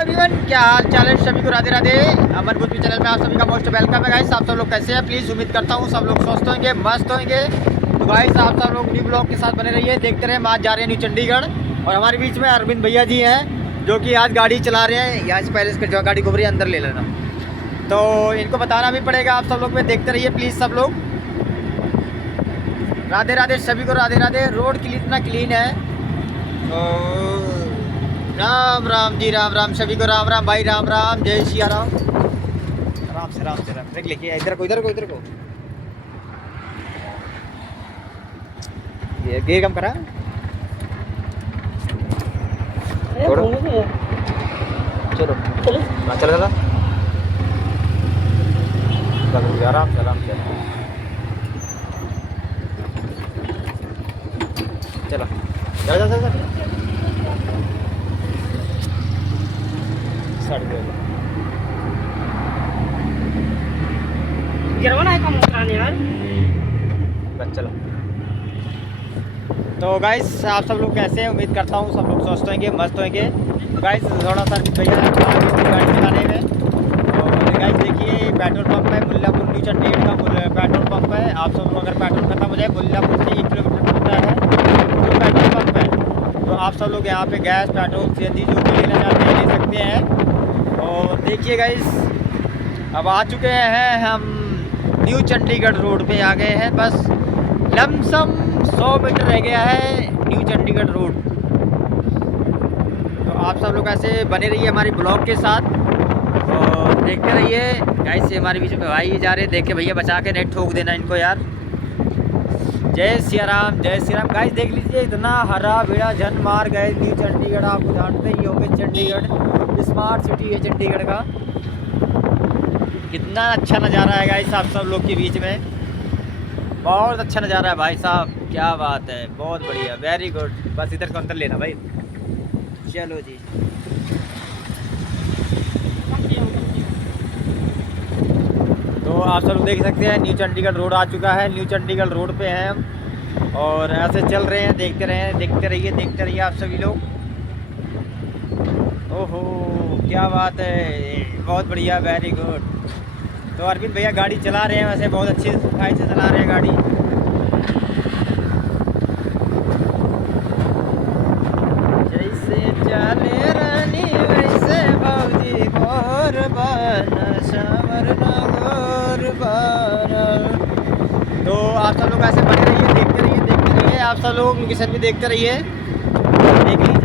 Everyone, क्या हाल चाल है? सभी को राधे राधे। अमन भूतवी चैनल में आप सभी का मोस्ट वेलकम है गाइस। आप सब लोग कैसे हैं? प्लीज़ उम्मीद करता हूँ सब लोग स्वस्थ होंगे, मस्त होंगे। तो गाइस आप सब लोग न्यू ब्लॉग के साथ बने रहिए, देखते रहे। हम आज जा रहे हैं न्यू चंडीगढ़ और हमारे बीच में अरविंद भैया जी हैं जो कि आज गाड़ी चला रहे हैं। यहाँ से पहले इसके जो गाड़ी घूम रही है अंदर ले लेना, तो इनको बताना भी पड़ेगा। आप सब लोग में देखते रहिए प्लीज़ सब लोग। राधे राधे सभी को, राधे राधे। रोड इतना क्लीन है तो राम राम जी, राम राम सभी को, राम राम भाई, राम राम, जय सिया राम। राम से राम ब्रेक लेके इधर को ये गेयर कम करा छोड़ो। चलो चलो आराम से चलो चलो गिरवाना है कम उतराने यार। बस चलो। तो गाइस आप सब लोग कैसे हैं? उम्मीद करता हूँ सब लोग स्वस्थ होंगे, मस्त होंगे। तो गाइस थोड़ा सा भैया गाड़ी चलाने में, तो गाइस देखिए पेट्रोल पंप है मुल्लापुर, न्यू चंडीगढ़ का पेट्रोल पंप है। आप सब लोग अगर पेट्रोल खत्म हो जाए, मुल्लापुर से 1 किलोमीटर पड़ता है तो पेट्रोल पंप है। तो आप सब लोग यहाँ पे गैस, पेट्रोल, सीएनजी जो भी लेना चाहते हैं ले सकते हैं। और देखिए गाइस अब आ चुके हैं हम न्यू चंडीगढ़ रोड पे आ गए हैं। बस लमसम 100 मीटर रह गया है न्यू चंडीगढ़ रोड। तो आप सब लोग ऐसे बने रहिए हमारी ब्लॉग के साथ और देखते रहिए। ऐसे हमारे बीच में भाई जा रहे, देख के भैया बचा के नहीं ठोक देना इनको यार। जय सिया राम, जय श्री राम। गाइस देख लीजिए इतना हरा भरा जन मार गए न्यू चंडीगढ़। आपको जानते ही होंगे चंडीगढ़ स्मार्ट सिटी है चंडीगढ़ का। कितना अच्छा नज़ारा है गाइस आप सब लोग के बीच में, बहुत अच्छा नज़ारा है भाई साहब, क्या बात है, बहुत बढ़िया, वेरी गुड। बस इधर को अंदर लेना भाई। चलो जी। तो आप सब लोग देख सकते हैं न्यू चंडीगढ़ रोड आ चुका है। न्यू चंडीगढ़ रोड पे हैं हम और ऐसे चल रहे हैं, देखते रहिए आप सभी लोग। ओहो क्या बात है, बहुत बढ़िया, वेरी गुड। तो अरविंद भैया गाड़ी चला रहे हैं, वैसे बहुत अच्छे सफाई से चला रहे हैं गाड़ी। जैसे चले रानी वैसे बाबूजी गोर बाना सावर गोर बाना। तो आप सब लोग ऐसे बने रहिए, देखते रहिए आप सब लोग लोकेशन भी देखते रहिए। देख लीजिए